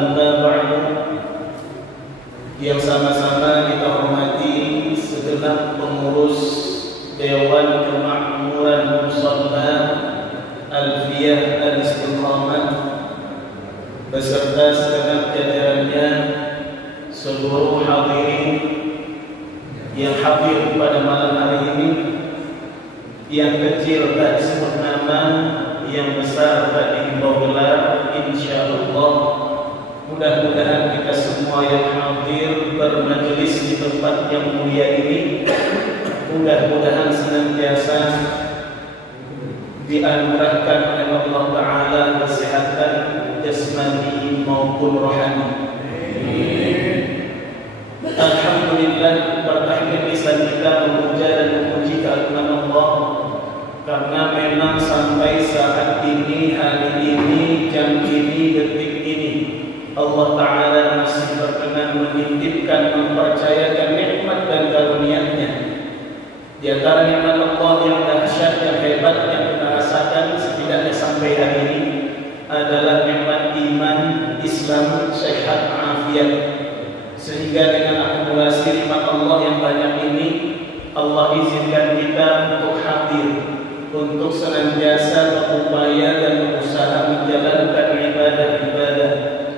Amma ba'du, yang sama-sama kita hormati segenap pengurus Dewan Kemakmuran Musalla Alfiyah Al-Istiqamah beserta segenap jajarannya, seluruh hadirin yang hadir pada malam hari ini, yang kecil tak disebut nama, yang besar tak dihimbau gelar. InsyaAllah mudah-mudahan kita semua yang hadir bermajelis di tempat yang mulia ini mudah-mudahan senantiasa dianugerahkan oleh Allah Ta'ala kesehatan jasmani maupun rohani. Alhamdulillah, bertahmid lisan kita memuja dan memuji keagungan Allah, karena memang sampai saat ini, hari ini, jam ini, detik ini, Allah Ta'ala masih berkenan menitipkan, mempercayakan nikmat dan karunia-Nya. Di antara nikmat Allah yang dahsyat, yang hebat, yang kita rasakan setidaknya sampai hari ini adalah nikmat iman, Islam, sehat, afiat. Sehingga dengan akumulasi nikmat Allah yang banyak ini, Allah izinkan kita untuk hadir, untuk senantiasa berupaya dan berusaha menjalankan ibadah-ibadah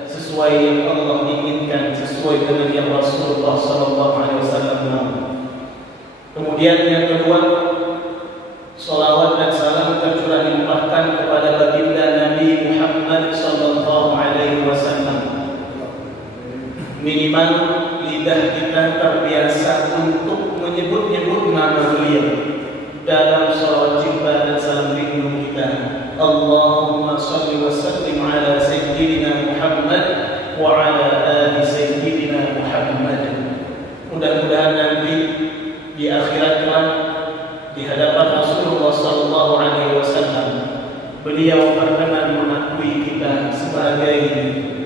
sesuai yang Allah inginkan, sesuai dengan yang Rasulullah SAW. Kemudian yang kedua, salawat dan salam tercurah limpahkan kepada baginda Nabi Muhammad SAW. Minimal lidah kita terbiasa untuk menyebut-nyebut nama beliau dalam salawat cinta dan salam rindu kita. Allahumma salli wa sallim ala sayyidina Muhammad wa ala ali sayyidina Muhammad. Mudah-mudahan nanti di akhirat kelak di hadapan Rasulullah sallallahu alaihi wasallam beliau berkenan mengakui kita sebagai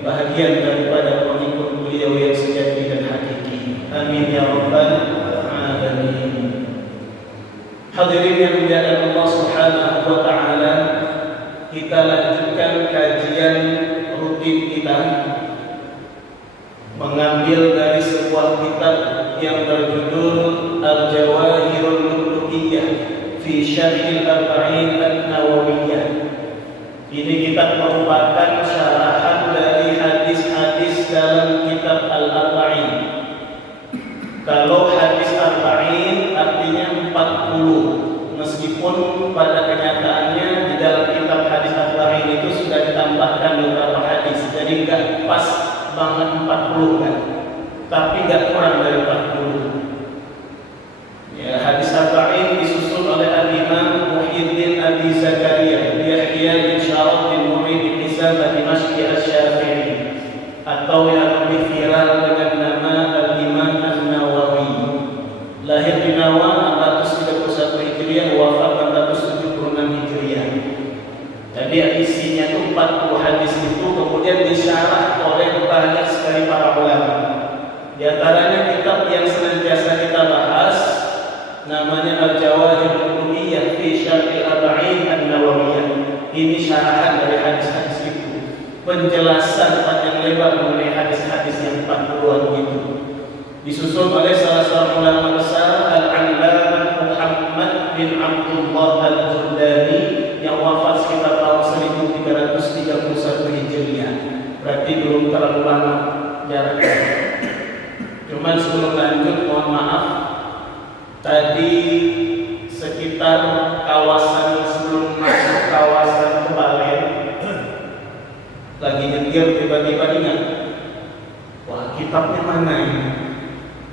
bahagian daripada pengikut beliau yang sejati dan hakiki. Amin ya rabbal alamin. Hadirin yang dimuliakan Allah Subhanahu wa taala, kita lanjutkan kajian rutin kita mengambil dari sebuah kitab yang berjudul Al-Jawahirul Lu'lu'iyah fi Syarhil Arba'in An-Nawawiyah. Ini kitab merupakan syarahan dari hadis-hadis dalam kitab Al-Arba'in. Kalau hadis Arba'in artinya 40, meskipun pada kenyataannya di dalam kitab hadis Arba'in itu sudah ditambahkan beberapa hadis, jadi enggak pas banget 40 kan, tapi enggak kurang dari 40. Ya, hadis Arba'in disusun oleh Al-Imam Muhyiddin Abi Zakaria Yahya bin Syaraf bin Mu'id bin Hizam Dimashqi Asy-Syafi'i, atau yang lebih viral dengan nama Al-Imam An-Nawawi. Lahir di Nawawi 431 Hijriah, wafat 476 Hijriah. Jadi isinya itu 40 hadis itu kemudian disyarah oleh banyak sekali para ulama. Di antaranya kitab yang senantiasa kita bahas namanya Al-Jawahirul Lu'lu'iyah fi Syarhil Arba'in An-Nawawiyah. Ini syarahan dari hadis-hadis itu, penjelasan panjang lebar mengenai hadis-hadis yang 40-an itu. Disusun oleh salah seorang ulama besar, Al-Allamah Muhammad bin Abdullah Al-Jurdani, yang wafat sekitar tahun 1331 Hijriah. Berarti belum terlalu lama jaraknya. Cuman sebelum lanjut, mohon maaf, tadi sekitar kawasan sebelum masuk kawasan Kebalen lagi nyetir, tiba-tiba ingat, wah kitabnya mana ini?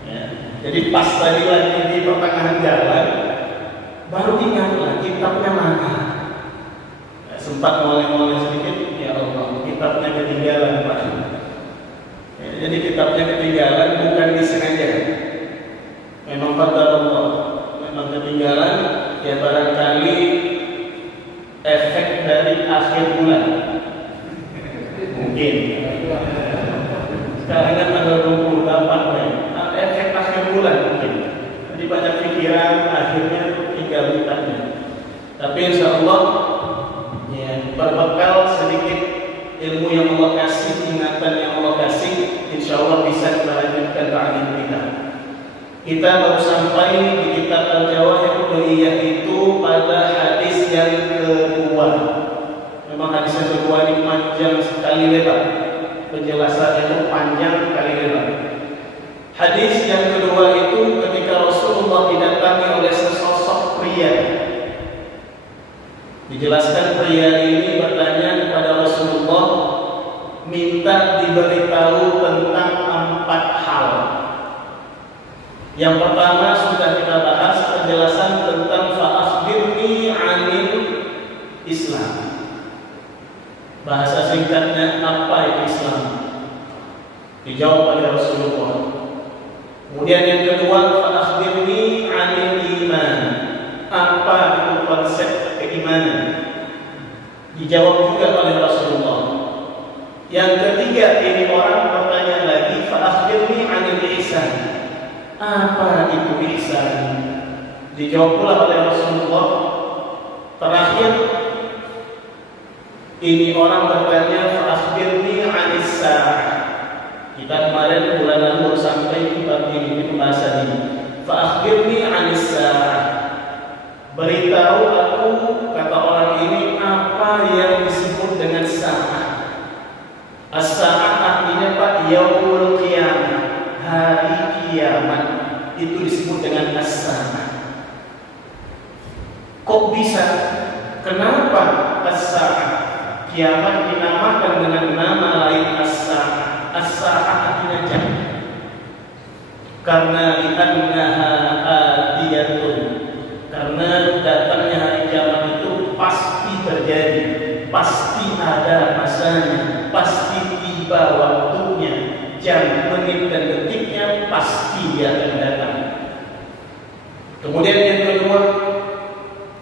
Ya, jadi pas tadi lagi di pertengahan jalan baru ingatlah kitabnya mana. Ya, sempat molek-molek sedikit, ya Allah, kitabnya ketinggalan Pak. Ya, jadi kitabnya ketinggalan bukan disengaja. Memang qadarullah, memang ketinggalan, ya barangkali efek dari akhir bulan. Mungkin. Sekarang kan tanggal 28 ya, efek akhir bulan mungkin. Jadi banyak pikiran, akhirnya tinggal kitabnya. Tapi insya Allah, ya berbekal sedikit ilmu yang Allah kasih, ingatan yang Allah kasih, insya Allah bisa kita lanjutkan ta'lim kita. Kita baru sampai di kitab Al-Jawahir Kulliyah itu pada hadis yang kedua. Memang hadis yang kedua ini panjang sekali lebar, penjelasannya itu panjang sekali lebar. Hadis yang kedua itu ketika Rasulullah didatangi oleh sesosok pria. Dijelaskan pria ini bertanya kepada Rasulullah, minta diberitahu tentang 4 hal. Yang pertama sudah kita bahas, penjelasan tentang fa'akhbirni 'anil Islam. Bahasa singkatnya, apa itu Islam? Dijawab oleh Rasulullah. Kemudian yang kedua, fa'akhbirni 'anil iman. Apa itu konsep keimanan? Dijawab juga oleh Rasulullah. Yang ketiga, ini orang bertanya lagi, fa'akhbirni 'anil ihsan. Apa itu ihsan? Dijawab pula oleh Rasulullah. Terakhir, ini orang bertanya, fa'akhbirni 'anis sa'ah. Kita kemarin bulan lalu sampai kitab ini pembahasan ini. Fa'akhbirni 'anis sa'ah. Beritahu aku, kata orang ini, apa yang disebut dengan sa'ah. As-sa'ah artinya Pak, yaumul qiyamah, hari kiamat. Itu disebut dengan as-sa'ah. Kok bisa? Kenapa as-sa'ah? Kiamat dinamakan dengan nama lain as-sa'ah. As-sa'ah artinya jam. Karena li'annaha adiyatun. Karena datangnya hari kiamat itu pasti terjadi, pasti ada masanya, pasti tiba waktunya, jam, menit dan detiknya pasti dia akan datang. Kemudian yang kedua,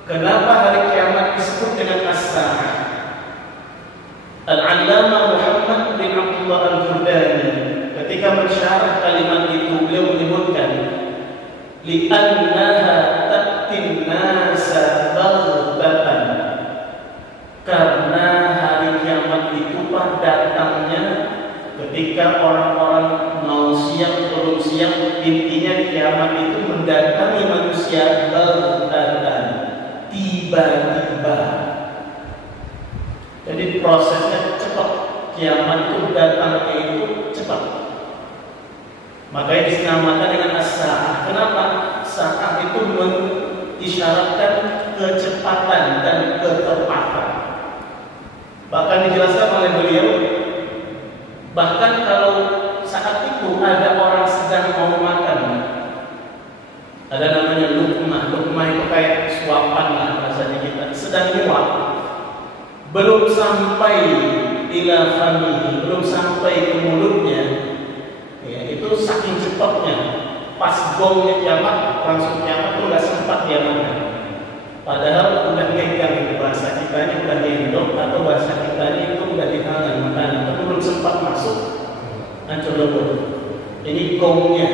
kenapa hari kiamat disebut dengan as-sa'ah? Al-Allamah Muhammad bin Abdullah Al-Jurdani ketika mensyarah kalimat itu, beliau menyebutkan li'annaha ta'tin nasa baghtatan. Karena hari kiamat itu datangnya ketika orang-orang mau siang belum siang. Intinya kiamat itu mendatangi manusia baghtatan, tiba-tiba. Jadi prosesnya cepat. Kiamat itu datangnya itu cepat. Makanya dinamakan dengan as-sa'ah. Kenapa? Sa'ah itu mengisyaratkan kecepatan dan ketepatan. Bahkan dijelaskan oleh beliau, bahkan kalau saat itu ada orang sedang mau makan, ada namanya luqmah. Luqmah itu kayak suapan lah rasanya kita, sedang muak, belum sampai ila famihi, belum sampai ke mulutnya. Itu saking cepatnya, pas gongnya kiamat, langsung kiamat itu nggak sempat dia makan. Padahal udah ngegang, itu bahasa kitanya udah ngendok, atau bahasa kitanya itu udah ditangan makanan, tapi belum sempat masuk, hancur lebur. Ini gongnya.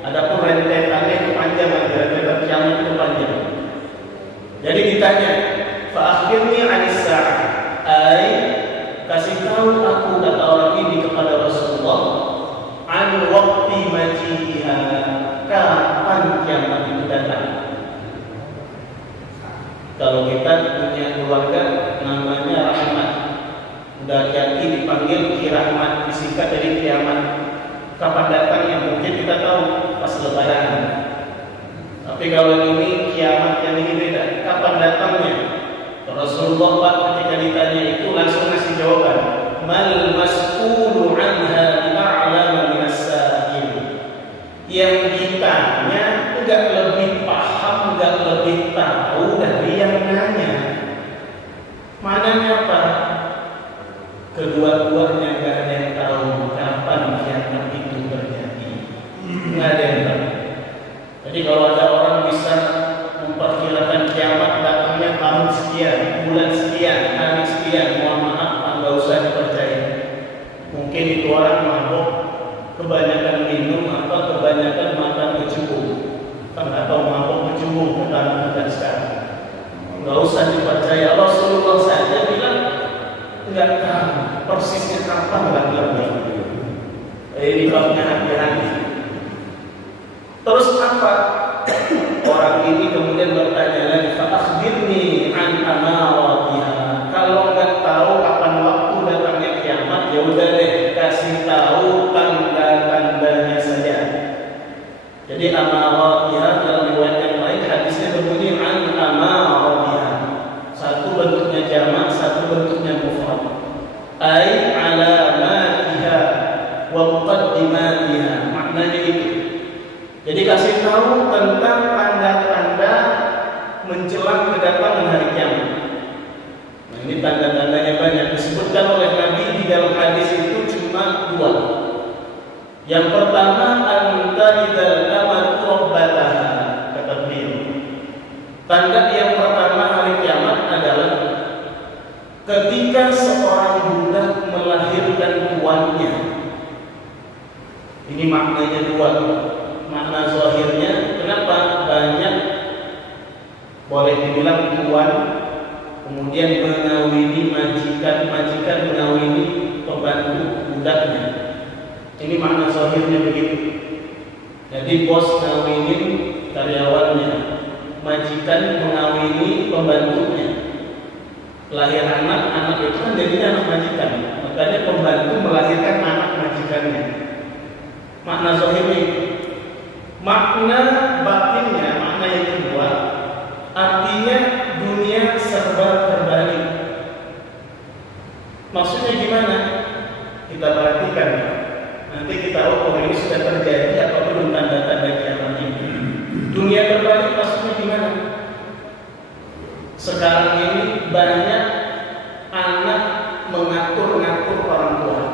Adapun rentetannya itu panjang, rentetan kiamat itu panjang. Jadi ditanya, fa'akhbirni 'anis sa'ah. Ai, kasih tahu aku, kata orang ini kepada Rasulullah, an waqti majiha, kapan kiamat itu datang. Kalau kita punya keluarga namanya Rahmat, udah jadi dipanggil Ki Rahmat, disingkat dari kiamat. Kapan datangnya mungkin kita tahu pas lebaran. Tapi kalau ini kiamat yang ini beda, kapan datangnya? Rasulullah Pak ketika ditanya itu langsung ngasih jawaban, mal mas'ulu anha ba'lama minas sa'il. Yang ditanya enggak lebih paham, enggak lebih tahu dari yang nanya. Mananya apa? Kedua-duanya enggak ada yang tahu kapan kiamat itu terjadi. Enggak ada yang tahu. Jadi kalau ada orang bisa memperkirakan kiamat datangnya tahun sekian, bulan sekian, hari sekian, mohon maaf, nggak usah dipercaya. Mungkin itu orang mabuk, kebanyakan minum, apa kebanyakan makan kecubung, atau mabuk kecubung kita sekarang. Nggak usah dipercaya. Rasulullah saja bilang nggak tahu. persisnya kapan nggak ngerti. Ini babnya hati-hati. Terus apa? Orang ini kemudian bertanya lagi, "Fa'akhbirni an amaratiha." Kalau nggak tahu kapan waktu datangnya kiamat, ya udah deh, kasih tahu tanda-tandanya saja. Jadi amaratiha dalam riwayat yang lain hadisnya berbunyi an amaratiha. Satu bentuknya jamak, satu bentuknya mufrad. Ai alamatiha wa muqaddimatiha. Maknanya itu. Jadi kasih tahu tentang tanda-tanda menjelang kedatangan hari kiamat. Nah, ini tanda-tandanya banyak. Disebutkan oleh Nabi di dalam hadis itu cuma 2. Yang pertama, antalidal amatu rabbataha, kata beliau. Tanda yang pertama hari kiamat adalah ketika seorang budak melahirkan tuannya. Ini maknanya 2. Makna zahirnya, kenapa banyak boleh dibilang tuan kemudian mengawini majikan mengawini pembantu budaknya. Ini makna zahirnya begitu. Jadi bos ngawinin karyawannya, majikan mengawini pembantunya. Lahir anak itu kan jadinya anak majikan. Makanya pembantu melahirkan anak majikannya. Makna zahirnya itu. Makna batinnya, makna yang kedua, artinya dunia serba terbalik. Maksudnya gimana? Kita perhatikan. Nanti kita tahu ini sudah terjadi atau belum tanda-tanda kiamat ini. Dunia terbalik maksudnya gimana? Sekarang ini banyak anak mengatur-ngatur orang tua.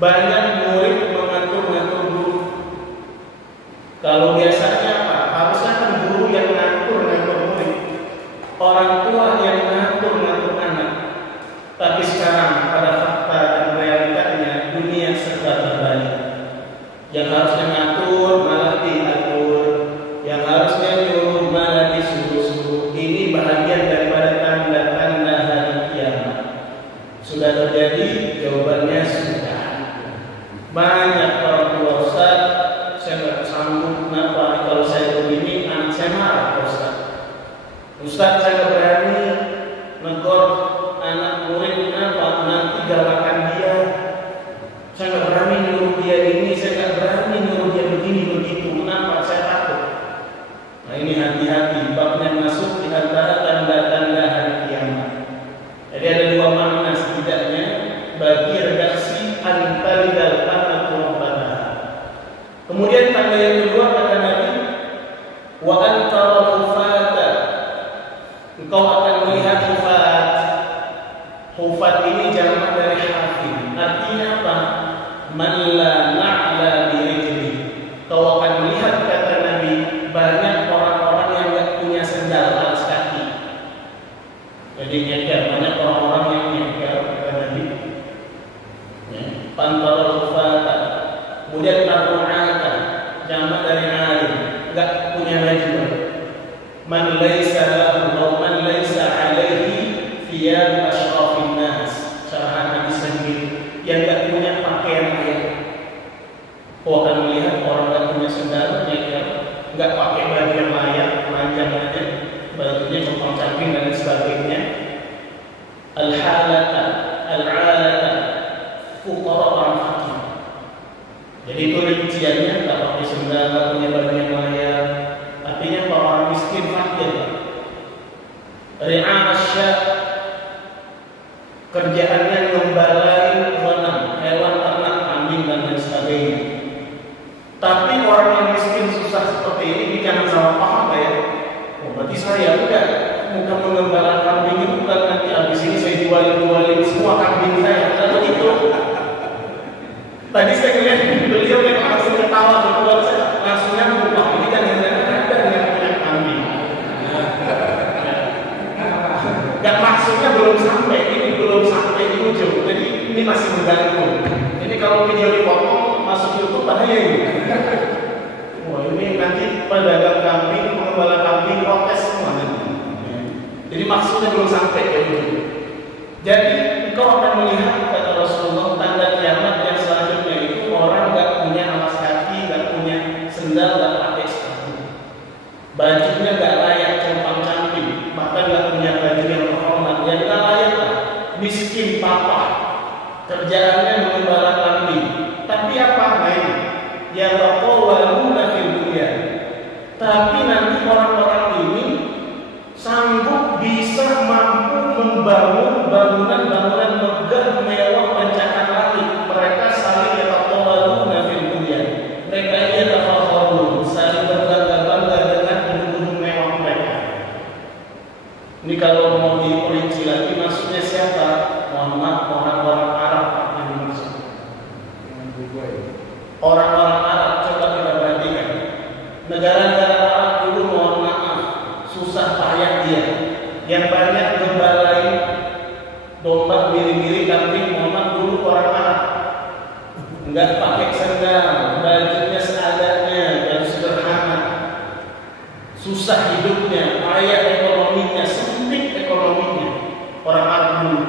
Banyak murid mengatur-ngatur guru. Kalau biasanya apa? Harusnya kan guru yang ngatur-ngatur murid, orang tua yang ngatur-ngatur anak. Tapi sekarang pada fakta dan realitanya dunia serba terbalik. Yang harusnya ngatur malah diatur, yang harusnya nyuruh malah disuruh-suruh. Ini bahagian daripada tanda-tanda hari kiamat. Sudah terjadi? Jawabannya sudah. Banyak orang tua, Ustaz, saya nggak sanggup. Kenapa? Kalau saya begini, anak saya marah, Ustaz. Ustaz, saya nggak berani negor anak murid. Kenapa? Nanti galakan dia. Saya nggak berani nyuruh dia ini, saya nggak berani nyuruh dia begini begitu. Kenapa? Saya takut. Nah, ini hati-hati. Babnya masuk di antara tanda-tanda hari kiamat. Jadi ada 2 makna setidaknya bagi redaksi antalidal amatu rabbataha. Kemudian tanda yang kedua kata Nabi, wa antara hufata, engkau akan melihat hufat. Hufat ini jamak dari hafid. Artinya apa? Man la na'la birijli. Kau akan melihat kata Nabi banyak orang-orang yang tidak punya sendal alas kaki. Jadi nyeker, banyak orang-orang yang nyeker kata Nabi. Ya, antara hufata. Kemudian ar-ru'ata, jamak dari alim, enggak punya baju. Man laisa lahu wa man laisa alaihi thiyab asyrafin nas. Syarahan hadis sendiri yang enggak punya pakaian layak. Kau akan melihat orang yang punya sendal, enggak pakai baju yang layak, telanjang aja, bajunya compang-camping dan sebagainya. Al-halata, al-alata, fuqara orang fakir. Jadi itu rinciannya, tak pakai sendal, tak punya baju yang layak. Artinya orang miskin fakir. Ri'asya, kerjaannya membalai ghanam, hewan ternak, kambing dan lain sebagainya. Tapi orang yang miskin susah seperti ini jangan salah paham ya. Oh, berarti saya udah bukan mengembala kambing itu bukan nanti habis ini saya jualin semua kambing saya. Lalu itu tadi saya lihat beliau memang langsung ketawa betul, saya langsung nyambung, wah ini kan yang ada yang punya kambing. Gak maksudnya belum sampai, ini belum sampai di ujung, jadi ini masih menggantung. Ini kalau video dipotong masuk YouTube bahaya ini. Wah ini nanti pedagang kambing, pengembala kambing protes semua nanti. Jadi maksudnya belum sampai ke ujung. Jadi engkau akan melihat, kata Rasulullah, tanda kiamat yang selanjutnya itu orang gak punya alas kaki, gak punya sendal, gak pakai sepatu, bajunya gak layak, compang-camping, bahkan gak punya baju yang terhormat, yang gak layak lah, miskin papa, kerjaannya mengembala kambing. Tapi apa lain? Ya taqawwaluna fil bunyan. Tapi nanti orang-orang ini sanggup bisa mampu membangun bangunan-bangunan megah, mewah, pencakar langit. Mereka saling yataqawwaluna fil bunyan. Mereka yatafakharun, saling berbangga-bangga dengan gedung-gedung mewah mereka. Ini kalau mau diperinci lagi maksudnya siapa? Mohon maaf, orang-orang Arab yang dimaksud. Orang-orang Arab, coba kita perhatikan. Negara-negara Arab dulu, mohon maaf, susah payah dia. Yang banyak gembalain domba, miri-miri, kambing, mohon maaf, dulu orang Arab. Enggak pakai sandal, bajunya seadanya dan sederhana. Susah hidupnya, payah ekonominya, sempit ekonominya. Orang Arab dulu.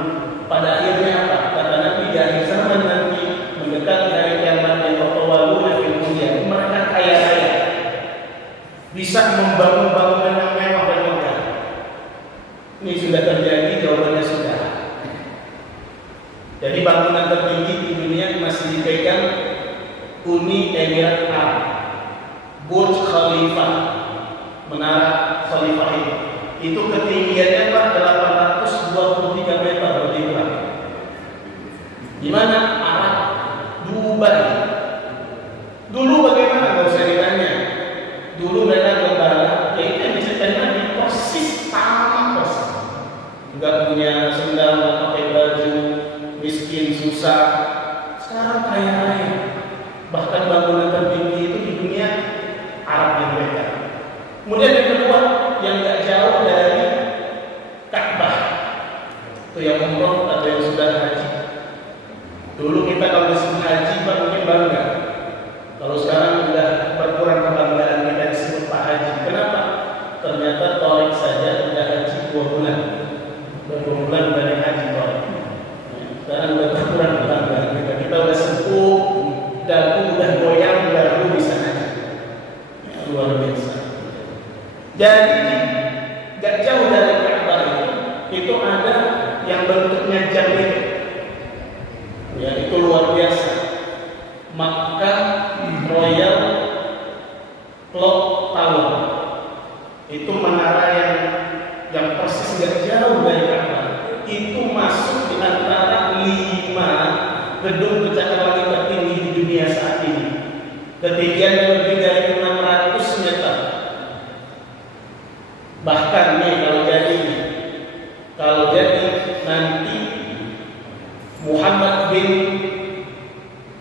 Pada akhirnya apa? Kata Nabi, di akhir zaman nanti mendekati hari kiamat yang taqawwaluna fil bunyan, mereka kaya raya, bisa membangun bangunan yang mewah dan megah. Ini sudah terjadi, jawabannya sudah. Jadi bangunan tertinggi di dunia masih dipegang Uni Emirat Arab, Burj Khalifa, Menara Khalifah ini. Itu ketinggiannya Pak 823 meter lebih kurang. Di mana? Arab, Dubai. Dulu bagaimana? Gak usah ditanya. Dulu mereka gembala, ya itu yang diceritain di persis sama persis. Enggak punya sendal, enggak pakai baju, miskin, susah. Sekarang kaya raya. Bahkan bangunan tertinggi itu di dunia Arab yang mereka. Kemudian yang kedua, yang gak jauh dari Ka'bah, itu yang umroh atau yang sudah haji. Dulu kita kalau disebut haji, Pak, mungkin bangga. Kalau sekarang sudah berkurang kebanggaan kita disebut Pak Haji. Kenapa? Ternyata Torik saja sudah haji 2 bulan. 2 bulan dari haji Torik. Sekarang sudah berkurang kebanggaan kita. Kita sudah sepuh, dagu udah goyang, baru bisa haji. Ya, luar biasa. Jadi gak jauh dari Ka'bah itu ada yang bentuknya jam itu. Ya, itu luar biasa. Maka Royal Clock Tower itu menara yang persis gak jauh dari Ka'bah. Itu masuk di antara 5 gedung pencakar langit tertinggi di dunia saat ini. Ketinggiannya lebih dari 600 meter. Bahkan nih kalau jadi nanti Muhammad bin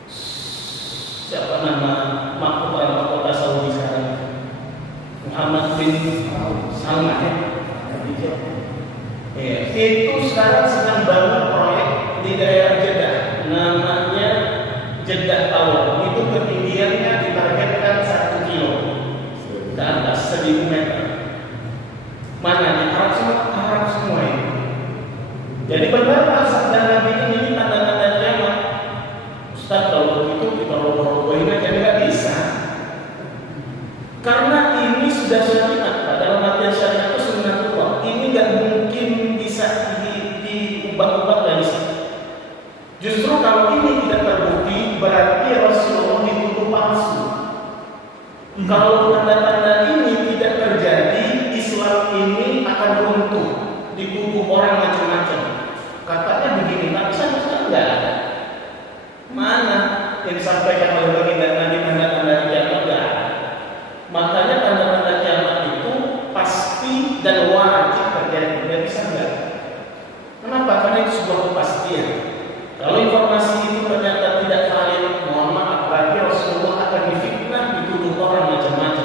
siapa nama mahkota Saudi sekarang? Muhammad bin Salman ya. Itu sekarang sedang bangun proyek di daerah Jeddah, namanya Jeddah Tower. Itu ketinggiannya ditargetkan 1 kilo ke atas, 1000 meter. Mana di Arab semua ini. Jadi benar sabda Nabi ini tanda-tanda kiamat. Ustaz, kalau begitu kita roboh-robohin aja nggak bisa. Karena ini sudah syariat. Dalam artian syariat itu sunnatullah. Ini nggak mungkin bisa diubah-ubah dari sini. Justru kalau ini tidak terbukti, berarti Rasulullah dituduh palsu. Kalau tanda-tanda ini tidak terjadi, Islam ini akan runtuh, dikukuh orang macam-macam. Katanya begini, tapi sama sekali nggak ada. Mana yang disampaikan oleh baginda Nabi tanda-tanda kiamat nggak ada. Makanya tanda-tanda kiamat itu pasti dan wajib terjadi. Nggak bisa nggak. Kenapa? Karena itu sebuah kepastian. Kalau informasi itu ternyata tidak valid, mohon maaf, berarti Rasulullah akan difitnah, dituduh orang macam-macam.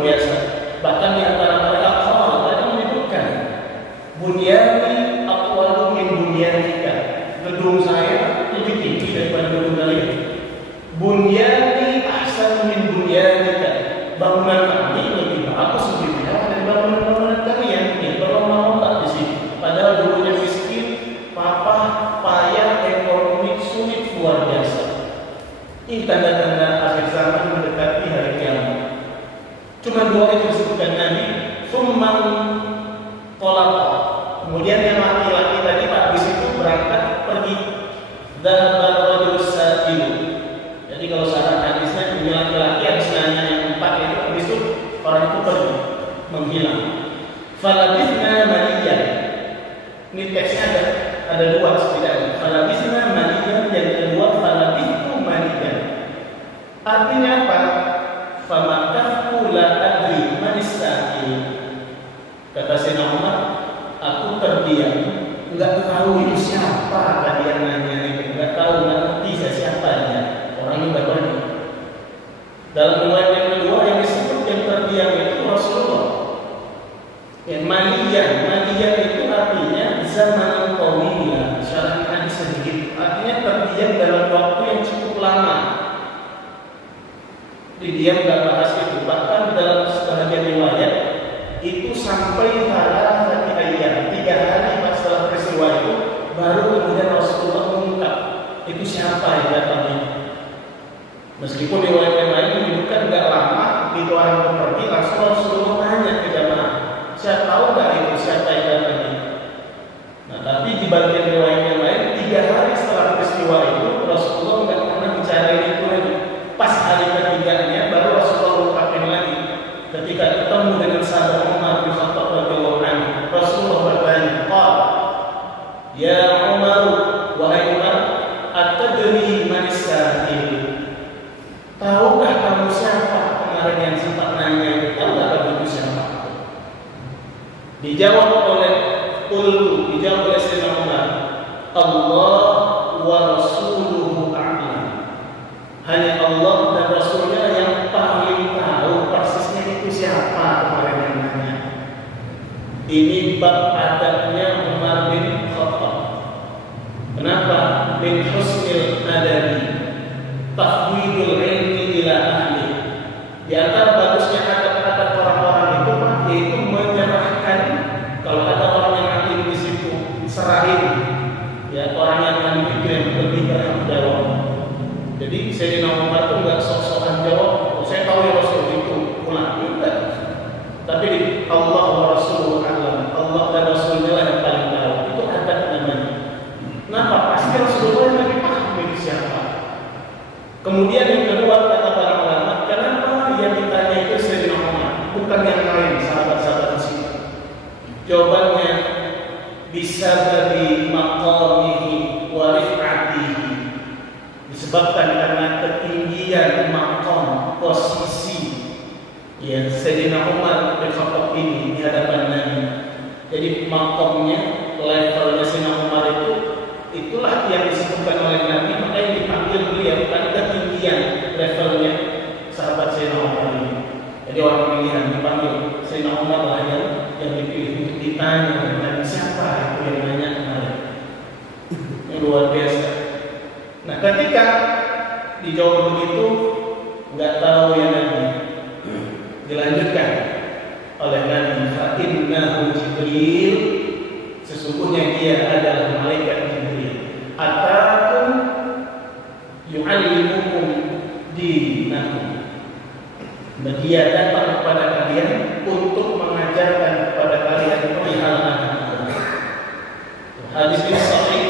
luar biasa. Bahkan di antara mereka tadi menyebutkan bunyani aqwalu min bunyanika. Gedung saya lebih tinggi daripada gedung kalian. Bunyani ahsanu min bunyanika. Bangunan kami lebih bagus, lebih mewah dari bangunan kalian. Ini berlomba-lomba di sini. Padahal dulunya miskin, papa, payah, ekonomi sulit luar biasa. Ini tanda-tanda akhir zaman mendekati hari kiamat. Cuma dua itu disebutkan Nabi, summan tolaqa. Kemudian yang laki-laki tadi habis itu berangkat pergi. Dhahabar rajul sa'ilu. Jadi kalau saran hadisnya ini laki-laki habis nanya yang empat itu, habis itu orang itu pergi menghilang. Falabithna maniyan. Ini teksnya ada dua setidaknya. Falabithna maniyan, yang kedua falabithu maniyan. Artinya apa? Famakafku la adri manis sa'il. Kata Sayyidina Umar, aku terdiam, enggak tahu itu siapa tadi yang nanya itu, enggak tahu, enggak ngerti siapa dia. Orangnya enggak berani. Dalam riwayat yang kedua yang disebut yang terdiam itu Rasulullah. Yang maliyan itu artinya zaman qawiyah. Syarah hadis sedikit. Artinya terdiam dalam waktu yang cukup lama. Diam nggak bahas itu. Bahkan dalam sebagian riwayat itu sampai thalathati ayyam, 3 hari setelah peristiwa itu baru kemudian Rasulullah mengungkap itu siapa yang datang ini. Meskipun riwayat yang lain menyebutkan nggak lama begitu orang itu pergi langsung Rasulullah tanya ke jamaah, saya tahu nggak itu siapa yang datang ini. Nah tapi di bagian riwayat yang lain 3 hari setelah peristiwa itu Rasulullah nggak pernah bicara itu lagi. Pas hari ketiganya baru Rasulullah ungkapin lagi. Ketika ketemu dengan sahabat Umar bin Khattab radhiyallahu anhu, Rasulullah bertanya, "Ya Umar, wahai Umar, atadri man as-sa'il?" Tahukah kamu siapa kemarin yang sempat nanya itu? Tahu enggak kamu itu siapa? Dijawab oleh Sayyidina Umar, Allah wa rasuluhu a'lam. Hanya Allah dan Rasulnya yang paling tahu persisnya itu siapa kemarin yang nanya. Ini bab adabnya Umar bin Khattab. Kenapa? Min husnil adabi tafwidul ilmi ila ahli. Di antara bagusnya adab-adab orang-orang itu yaitu menyerahkan. Kalau ada orang yang ahli di situ, serahin. Ya, orang yang ahli pikir yang lebih bertanggung jawab. Jadi Sayyidina Umar itu nggak sok-sokan jawab, saya tahu ya Rasul itu pulang, enggak. Tapi Allah wa Rasul alam, Allah dan Rasulnya lah yang paling tahu. Itu adab namanya. Kenapa? Pasti Rasulullah yang lebih paham itu siapa. Kemudian yang kedua kata para ulama, kenapa yang ditanya itu Sayyidina Umar, bukan yang lain sahabat-sahabat di sini? Jawabannya bisa dari maqamihi wa rif'atihi. Disebabkan karena ketinggian maqam posisi ya Sayyidina Umar bin Khattab ini di hadapan Nabi. Jadi maqamnya, levelnya Sayyidina Umar itulah yang disebutkan oleh Nabi, makanya dipanggil beliau karena ketinggian levelnya sahabat Sayyidina Umar ini. Jadi orang pilihan dipanggil Sayyidina Umar lah yang dipilih untuk ditanya dan siapa itu yang nanya kemarin. Ini luar biasa. Nah, ketika dijawab begitu, nggak tahu ya Nabi. Dilanjutkan oleh Nabi, fa innahu Jibril, sesungguhnya dia adalah malaikat Jibril. Atakum yu'allimukum dinakum. Dia datang kepada kalian untuk mengajarkan kepada kalian perihal agama. Hadis ini sahih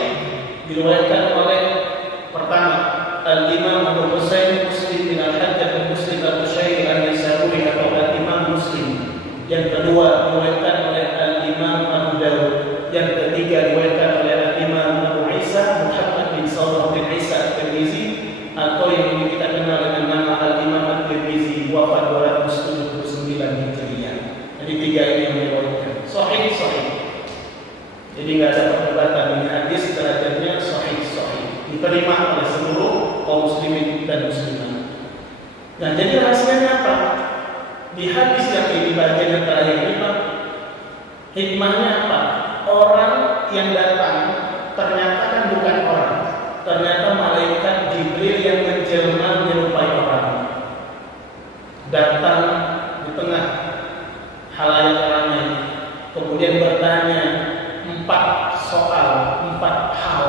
diriwayatkan oleh pertama Al-Imam Abu Husain Muslim bin Al-Hajjaj Muslim Al-Qushairi An-Nisaburi atau Al-Imam Muslim. Yang kedua diriwayatkan oleh Al-Imam Abu Dawud. Yang ketiga diriwayatkan oleh Al-Imam Abu Isa Muhammad bin Sawrah bin Isa At-Tirmizi, atau yang kita kenal dengan nama Al-Imam At-Tirmizi, wafat 279 Hijriah. Jadi tiga ini yang diriwayatkan. Sahih. Jadi nggak ada perdebatan, ini hadis derajatnya sahih. Diterima oleh seluruh kaum muslimin dan muslimat. Nah, jadi rahasianya apa? Di hadis Hikmahnya apa? Orang yang datang ternyata kan bukan orang, ternyata malaikat Jibril yang menjelma menyerupai orang, datang di tengah halayak ramai, kemudian bertanya 4 soal, 4 hal,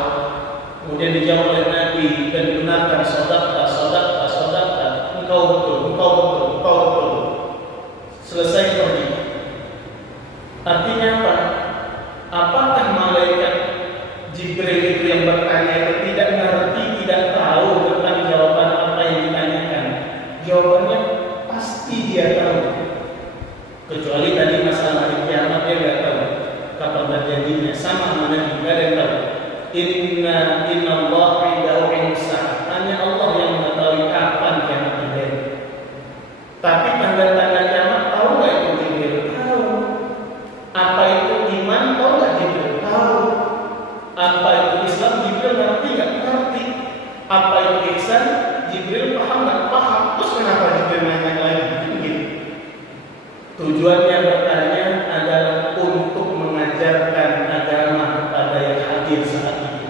kemudian dijawab oleh Nabi dan dibenarkan, sodakta, sodakta, sodakta, engkau betul, engkau betul, engkau betul. Selesai pergi. Artinya apa? Apakah malaikat Jibril itu yang bertanya itu tidak mengerti, tidak tahu tentang jawaban apa yang ditanyakan? Jawabannya pasti dia tahu. Kecuali tadi masalah hari kiamat dia nggak tahu kapan terjadinya. Sama mana juga dia tahu. Inna Allah indahu ilmusah. Hanya Allah yang mengetahui kapan kiamat terjadi. Tapi tanda-tanda kiamat tahu nggak itu Jibril? Tahu. Apa itu iman? Tahu nggak Jibril? Tahu. Apa itu Islam? Jibril ngerti nggak? Ngerti. Apa itu ihsan? Jibril paham nggak? Paham. Terus kenapa Jibril nanya lagi? Gitu. Tujuannya bertanya adalah untuk mengajarkan agama kepada yang hadir saat itu.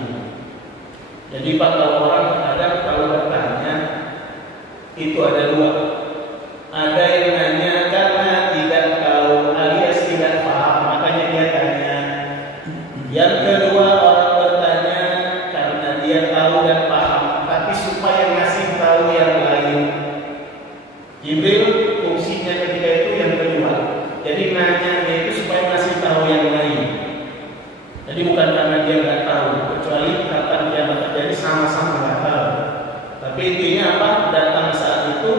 Jadi Pak, kalau orang kadang kalau bertanya itu ada 2. Ada yang nanya karena tidak tahu alias tidak paham, makanya dia tanya. Yang kedua, orang bertanya karena dia tahu dan paham, tapi supaya ngasih tahu yang lain. Jibril fungsinya ketika itu yang kedua. Jadi nanya itu supaya ngasih tahu yang lain. Jadi bukan karena dia nggak tahu, kecuali kapan dia terjadi sama-sama nggak tahu. Tapi intinya apa? Datang saat itu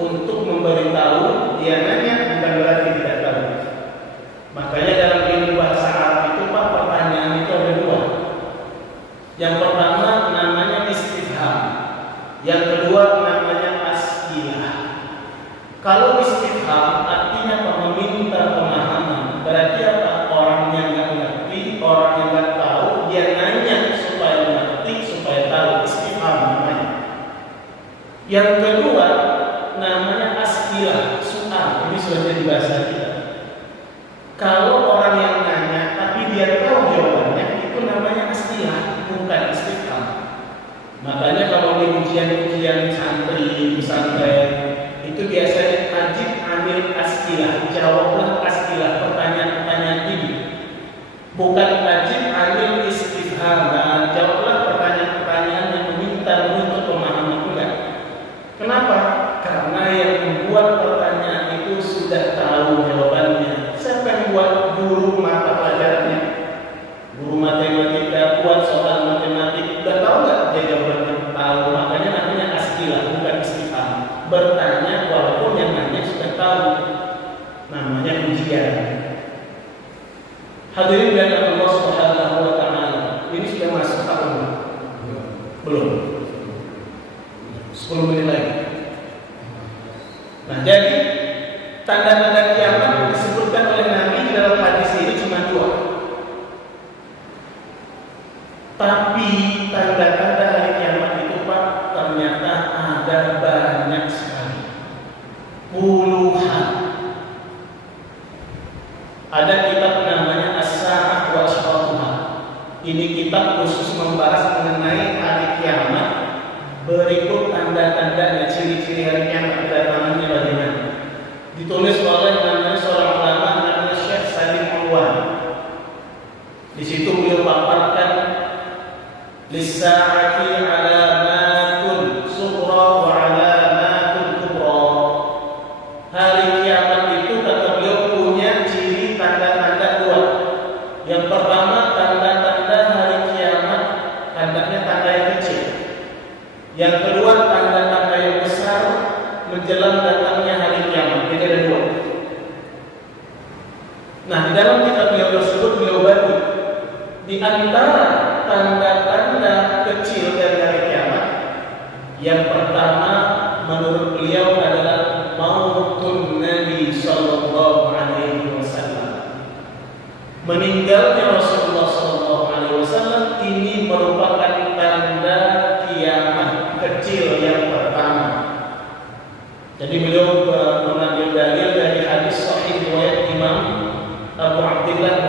untuk memberitahu. Dia nanya bukan berarti tidak tahu. Makanya dalam ilmu bahasa Arab itu Pak, pertanyaan itu ada 2. Yang pertama namanya istifham, yang kedua namanya as'ilah. Kalau istifham artinya apa? Meminta pemahaman. Berarti apa? Orang yang nggak ngerti, orang yang nggak tahu, dia nanya supaya mengerti, supaya tahu. Istifham namanya. Yang kedua namanya as'ilah, soal. Ini sudah jadi bahasa kita. Kalau orang yang nanya tapi dia tahu jawabannya, itu namanya as'ilah, bukan istifham. Makanya kalau di ujian-ujian santri, pesantren, itu biasanya ajib amil as'ilah, jawablah as'ilah, pertanyaan-pertanyaan ini. Bukan ajib amil istifham, jawablah pertanyaan-pertanyaan yang meminta menuntut pemahaman juga. Kenapa? Karena yang membuat pertanyaan itu sudah tahu jawabannya. Siapa yang buat? Guru mata pelajarannya. Guru matematika buat soal matematik, udah tahu nggak dia jawabannya? Tahu. Makanya namanya as'ilah, bukan istifham. Bertanya walaupun yang nanya sudah tahu. Namanya ujian. Hadirin dan Allah Subhanahu wa taala. Ini sudah masuk apa belum? Belum. 10 menit lagi. Nah, jadi tanda-tanda kiamat disebutkan oleh Nabi dalam hadis ini cuma 2. Tapi tanda-tanda hari kiamat itu Pak, ternyata ada banyak sekali. Puluhan. Ada kitab namanya As-Sa'ah wa Ashratuha. Ini kitab khusus membahas mengenai hari kiamat. Berikut tanda-tandanya, ciri-ciri hari kiamat, kedatangannya bagaimana. Ditulis oleh namanya seorang ulama namanya Syekh Salim Alwan. Di situ beliau paparkan lis-sa'ati alamatun sughra wa alamatun kubra. Hari kiamat itu kata beliau punya ciri tanda-tanda 2. Yang pertama tanda-tanda hari kiamat, tandanya tanda yang kecil. Yang kedua tanda-tanda yang besar menjelang datangnya hari kiamat. Jadi ada 2. Nah, di dalam kitab beliau tersebut beliau bagi di antara tanda-tanda kecil dari hari kiamat. Yang pertama menurut beliau adalah mautun Nabi sallallahu alaihi wasallam. Meninggalnya Rasulullah sallallahu alaihi wasallam ini merupakan tanda kiamat kecil yang pertama. Jadi beliau mengambil dalil dari hadis sahih riwayat Imam Abu Abdullah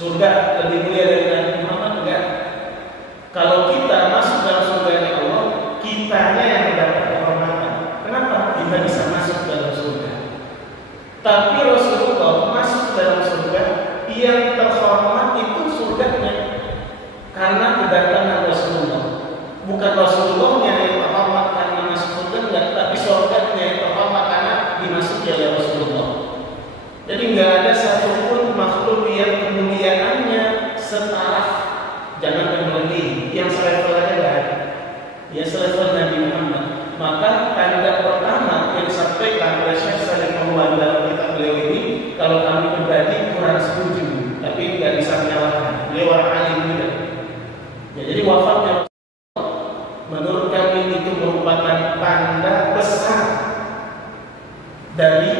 surga lebih mulia dari Nabi Muhammad? Enggak. Kalau kita masuk dalam surganya Allah, kitanya yang mendapat kehormatan. Kenapa? Kita bisa masuk dalam surga. Tapi Rasulullah masuk dalam surga, yang terhormat itu surganya karena kedatangan Rasulullah. Bukan Rasulullah yang terhormat karena masuk surga, enggak, tapi surganya yang terhormat karena dimasuki oleh Rasulullah. Jadi enggak ada satupun makhluk yang kemuliaannya setara, jangan melebihi, yang selevel aja enggak ada. Ya selevel Nabi Muhammad. Maka tanda pertama yang disampaikan oleh Syekh Salim Maulana dalam kitab beliau ini, kalau kami pribadi kurang setuju, tapi nggak bisa menyalahkan. Beliau orang alim juga. Ya, jadi wafatnya menurut kami itu merupakan tanda besar dari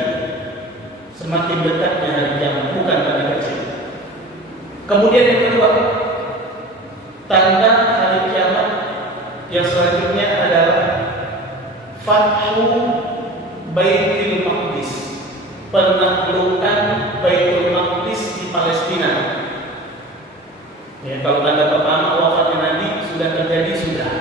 semakin dekatnya hari kiamat, bukan tanda kecil. Kemudian yang kedua, tanda hari kiamat yang selanjutnya adalah Fathu Baitul Maqdis, penaklukan Baitul Maqdis di Palestina. Ya, kalau tanda pertama wafatnya Nabi sudah terjadi, sudah.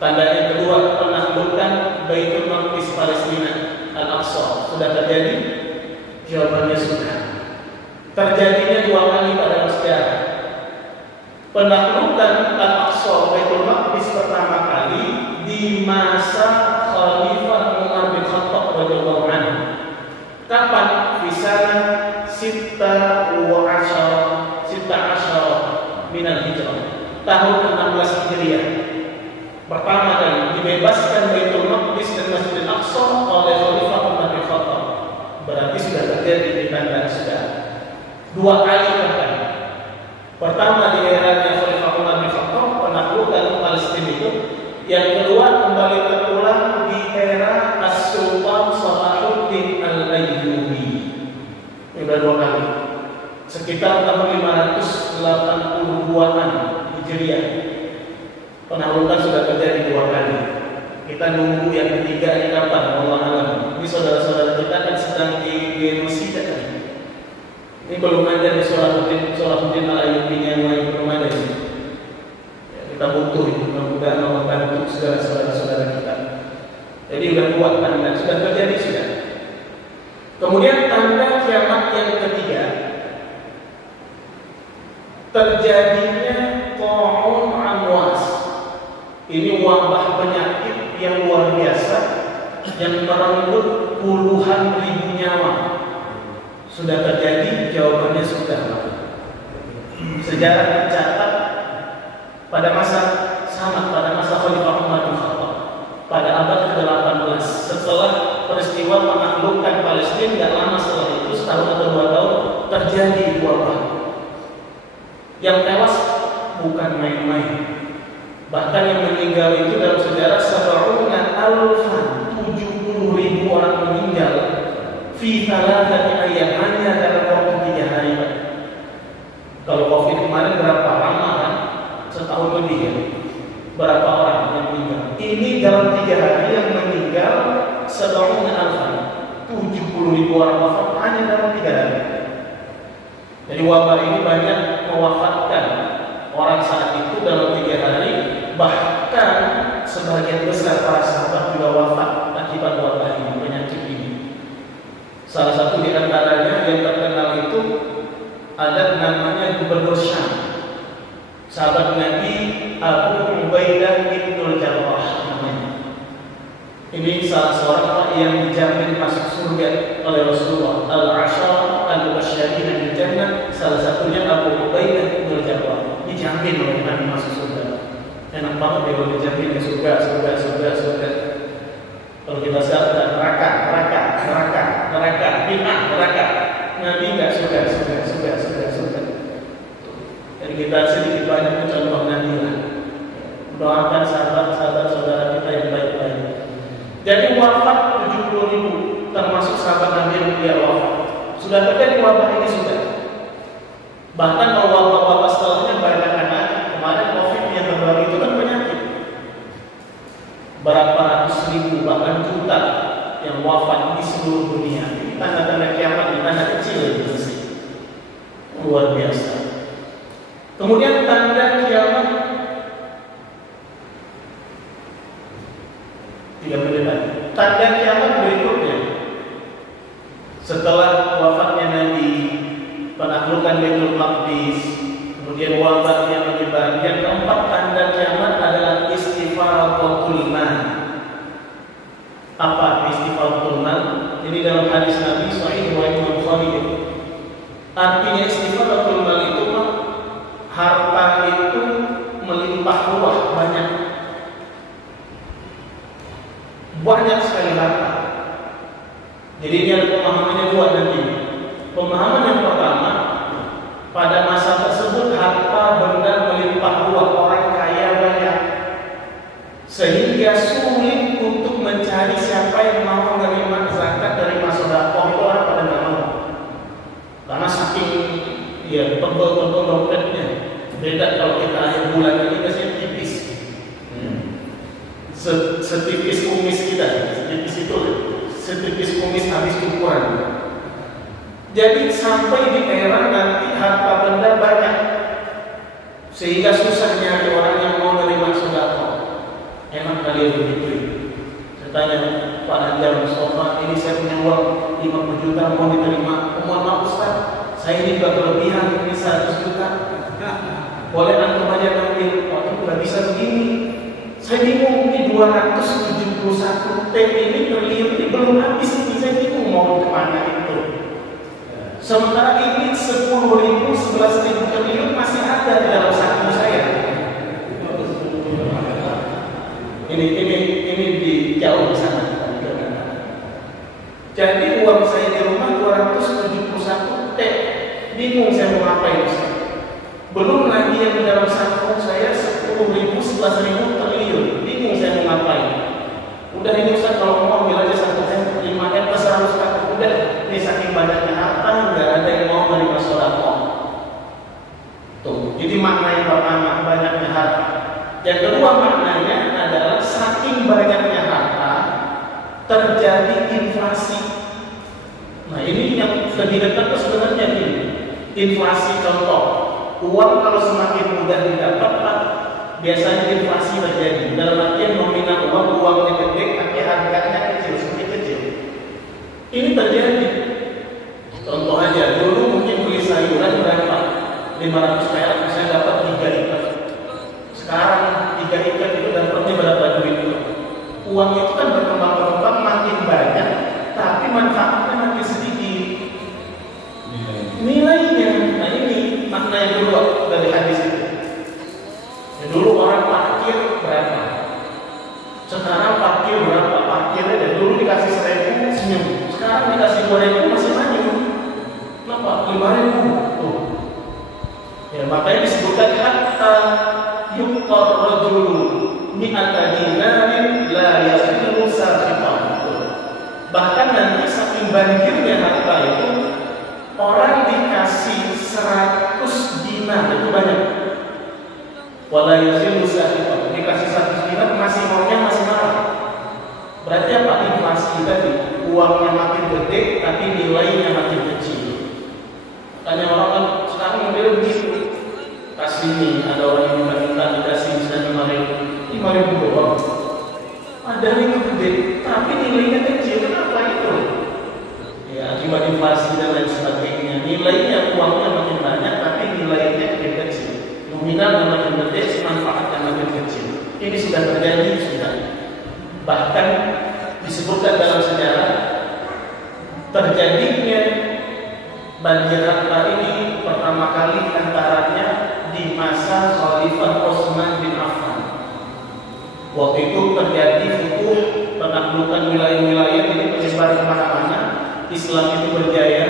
Tanda yang kedua, penaklukan Baitul Maqdis Palestina Al-Aqsa sudah terjadi? Jawabannya sudah. Terjadinya 2 kali pada sejarah. Penaklukan Al-Aqsa Baitul Maqdis pertama kali di masa Khalifah Umar bin Khattab radhiyallahu anhu. Kapan? Fi sana 16 min al-Hijrah. Tahun 16 Hijriah. Pertama kali dibebaskan Baitul Maqdis dan Masjid Al-Aqsa oleh Khalifah Umar bin Khattab. Berarti sudah terjadi di tanda sudah 2 kali bahkan. Pertama di eranya Khalifah Umar bin Khattab, penaklukan Palestina itu. Yang kedua kembali terulang di era As-Sultan Salahuddin Al-Ayyubi. Ini sudah 2 kali. Sekitar tahun 582-an Hijriah. Penaklukan sudah terjadi 2 kali. Kita nunggu yang ketiga ini kapan? Allah alam. Ini saudara-saudara kita kan sedang di genosida kan. Ini belum ada di Salahuddin Al-Ayyubi yang lain, belum ada ini. Ya, kita butuh mudah-mudahan membantu segala saudara-saudara kita. Jadi sudah kuat tanda, sudah terjadi sudah. Kemudian tanda kiamat yang ketiga, terjadinya ta'un amwas. Ini wabah penyakit yang luar biasa yang merenggut puluhan ribu nyawa. Sudah terjadi? Jawabannya sudah. Sejarah mencatat pada masa Khalifah Umar bin Khattab pada abad ke-18 setelah peristiwa penaklukan Palestina, tidak lama setelah itu, setahun atau 2 tahun, terjadi wabah. Yang tewas bukan main-main. Bahkan yang meninggal itu dalam sejarah 70.000 orang meninggal fi thalathati ayyam, hanya dalam waktu 3 hari. Kalau Covid kemarin berapa lama kan? Setahun lebih ya. Berapa orang yang meninggal? Ini dalam 3 hari yang meninggal 70.000 orang wafat hanya dalam 3 hari. Jadi wabah ini banyak mewafatkan orang saat itu dalam 3 hari. Bahkan sebagian besar para sahabat juga wafat akibat wabah ini, penyakit ini. Salah satu di antaranya yang terkenal itu ada namanya Gubernur Syam, sahabat Nabi Abu Ubaidah bin Jarrah namanya. Ini salah seorang yang dijamin masuk surga oleh Rasulullah. Al-Ashara al-Mubasysyirin bil Jannah, salah satunya Abu Ubaidah bin Jarrah, dijamin oleh Nabi masuk surga. Enak banget dia dijamin surga. Kalau kita sadar neraka, Nabi nggak suka. Jadi kita sedikit banyak mencontoh Nabi lah. Doakan sahabat-sahabat saudara kita yang baik-baik. Jadi wafat 70.000 termasuk sahabat Nabi yang dia wafat. Sudah terjadi wabah ini sudah. Bahkan kalau wabah-wabah setelahnya banyak anak. Kemarin Covid yang terbaru itu kan penyakit. Berapa ratus ribu bahkan juta yang wafat di seluruh dunia. Ini tanda-tanda kiamat, tanda kecil itu sih. luar biasa. Kemudian tanda kiamat 3 menit lagi. Tanda kiamat berikutnya, setelah wafatnya Nabi, penaklukan Baitul Maqdis, kemudian wabah yang menyebar, yang keempat tanda kiamat adalah istifaratul man. Apa istifaratul man? Ini dalam hadis Nabi Sahih riwayat Imam Bukhari. Artinya istifaratul man itu harta itu melimpah ruah, banyak sekali harta. Jadi ini ada pemahamannya dua nanti. Pemahaman yang pertama, pada masa tersebut harta benda melimpah ruah, orang kaya banyak, sehingga sulit untuk mencari siapa yang mau menerima zakat dari sedekah. Itu orang pada nggak mau, karena saking tebal dompetnya. Beda kalau kita akhir bulan ini biasanya tipis, setipis kumis kita, setipis kumis habis cukuran. Jadi sampai di era nanti harta benda banyak, sehingga susah nyari orang yang mau menerima sedekah. Enak kali begitu. Saya tanya Pak Anjar Mustafa, ini saya punya uang 50 juta mau diterima. Mohon maaf Ustaz, saya ini juga kelebihan, ini 100 juta. Boleh antum aja ngambil. Waktu nggak bisa begini. Saya bingung, ini 271 T ini triliun ini belum habis ini. Saya bingung mau kemana itu. Sementara ini 10.000, 11.000 triliun masih ada di dalam saku saya. Ini di jauh di sana. Jadi uang saya di rumah 271 T. Bingung saya mau ngapain. Belum lagi yang di dalam saku saya 10.000, 11.000 triliun. Bingung saya mau ngapain. Udah ini Ustaz, kalau mau ambil aja 1 M, 5 M plus 100 kata. Udah, ini saking banyaknya harta, nggak ada yang mau menerima sedekah. Tuh, jadi makna yang pertama banyaknya harta. Yang kedua maknanya adalah saking banyaknya harta terjadi inflasi. Nah ini yang lebih dekat itu sebenarnya ini inflasi. Contoh, uang kalau semakin mudah didapat, biasanya inflasi terjadi. Dalam artian nominal uangnya gede, tapi harganya kecil, semakin kecil. Ini terjadi. Contoh aja, dulu mungkin beli sayuran berapa? 500 perak, saya dapat 3 ikat. Sekarang 3 ikat itu dapatnya berapa duit? Uang itu kan berkembang makin banyak, tapi manfaatnya makin sedikit. Nilainya, nah ini makna yang kedua dari hadis itu. Ya, dulu orang parkir berapa? Sekarang parkir berapa? Parkirnya dulu dikasih 1.000 senyum, sekarang dikasih 2.000 masih manyun. Kenapa? 5.000. Tuh. Ya makanya disebutkan hatta yuqtar rajulu mi'ata dinarin la yasilu saqitan. Bahkan nanti saking banjirnya harta itu, orang dikasih 100 dinar itu banyak. Wala yasilu saqitan, dikasih 100 dinar masih maunya masih marah. Berarti apa? Inflasi tadi, uangnya makin gede tapi nilainya makin kecil. Tanya orang kan sekarang modelnya begitu. Kasih ini, ada orang yang minta dikasih misalnya 5.000 doang. Padahal itu gede, tapi nilainya kecil. Kenapa itu? Ya akibat inflasi dan lain sebagainya. Nilainya uangnya makin banyak, tapi nilainya makin kecil. Nominal makin gede, manfaatnya makin kecil. Ini sudah terjadi, sudah. Bahkan disebutkan dalam sejarah terjadinya banjir harta ini pertama kali antaranya di masa Khalifah Utsman bin Affan. Waktu itu terjadi futuh, penaklukan wilayah-wilayah ini menyebar kemana-mana. Islam itu berjaya,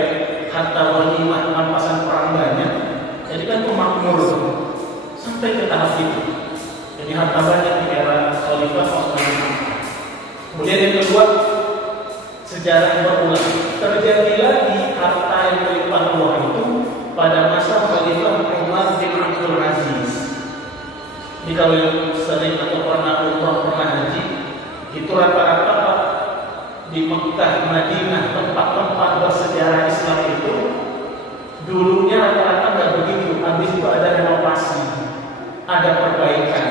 harta ghanimah rampasan perang banyak. Jadi kan itu makmur sampai ke tahap itu. Jadi harta banyak di era Khalifah Utsman bin Affan. Kemudian yang kedua, sejarah berulang. Terjadi lagi harta yang melimpah ruah itu pada masa Khalifah Umar bin Abdul Aziz. Jadi kalau yang sering atau pernah umrah, pernah haji, itu rata-rata di Mekah, Madinah, tempat-tempat bersejarah Islam itu Dulunya rata-rata nggak begitu, habis itu ada renovasi, ada perbaikan.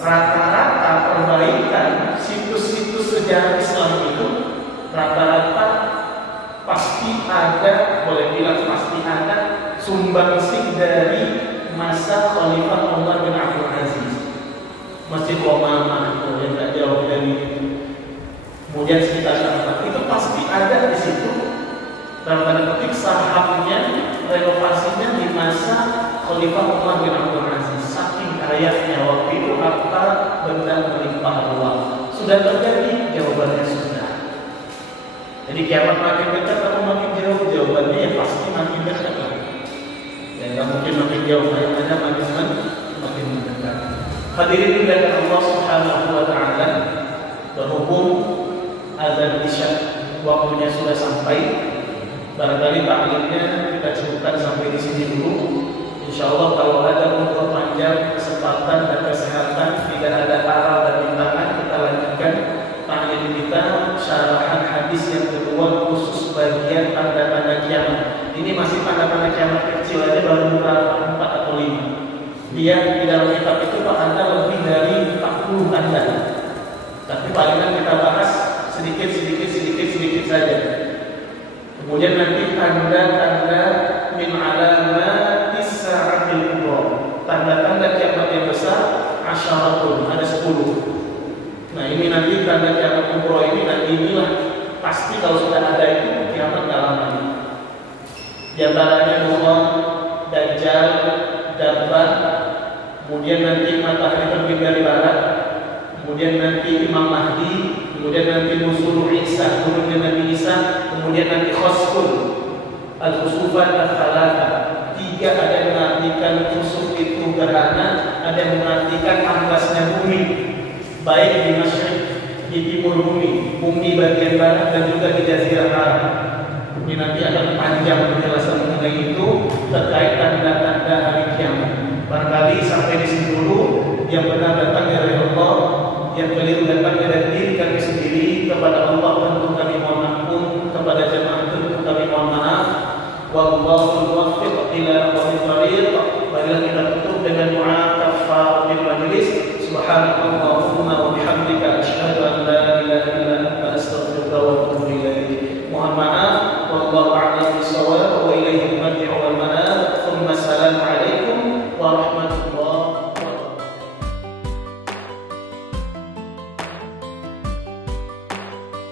Rata-rata perbaikan situs-situs sejarah Islam itu rata-rata pasti ada, boleh bilang pasti ada sumbangsih dari masa Khalifah Umar bin Abdul Aziz. Masjid Qomamah yang tak jauh dari itu. Kemudian sekitar sana itu pasti ada di situ. Dalam tanda petik sahamnya, renovasinya di masa Khalifah Umar bin Abdul Aziz. Saking kayanya waktu itu harta benda melimpah ruah. Sudah terjadi? Jawabannya sudah. Jadi kiamat makin dekat atau makin jauh? Jawabannya ya pasti makin dekat. Ya nggak mungkin makin jauh, hanya makin mendekat. Hadirin dimuliakan Allah Subhanahu wa taala, berhubung azan Isya waktunya sudah sampai. Barangkali taklimnya kita cukupkan sampai di sini dulu. Insyaallah kalau ada umur panjang, kesempatan dan kesehatan, tidak ada arah dan rintangan, kita lanjutkan taklim kita syarahan hadis yang kedua khusus bagian tanda-tanda kiamat. Ini masih tanda-tanda kiamat kecil aja, baru berapa 4 atau 5. Dia di dalam kitab itu Pak Anda lebih dari 40 tanda. Tapi palingan kita bahas sedikit saja. Kemudian nanti tanda-tanda min alamatis sa'atil kubra. Tanda-tanda kiamat yang besar asyaratun, ada 10. Nah, ini nanti tanda kiamat kubra ini, nanti inilah pasti kalau sudah ada itu kiamat gak lama lagi. Di antaranya Dukhan, Dajjal, Dabbar, kemudian nanti matahari terbit dari barat, kemudian nanti Imam Mahdi, kemudian nanti Nuzul Isa, turunnya Nabi Isa, kemudian nanti Khosful, Al-Khusufan Al-Thalatha. 3 ada yang mengartikan khusuf itu gerhana, ada yang mengartikan ampasnya bumi, baik di masyrik, di timur bumi bagian barat dan juga di Jazirah Arab. Ini nanti akan panjang penjelasan mengenai itu terkait tanda-tanda hari kiamat. Barangkali sampai di sini dulu. Yang benar datang dari Allah, yang keliru datang dari diri kami sendiri. Kepada Allah tentu kami mohon ampun, kepada jemaah tentu kami mohon maaf. Wallahul muwaffiq ila aqwamit thariq. Marilah kita tutup dengan doa kafaratul majlis. Subhanallahumma wa bihamdika asyhadu an la ilaha illa anta astaghfiruka wa atubu ilaik. Mohon maaf, wallahu a'lam bishawab wa ilaihi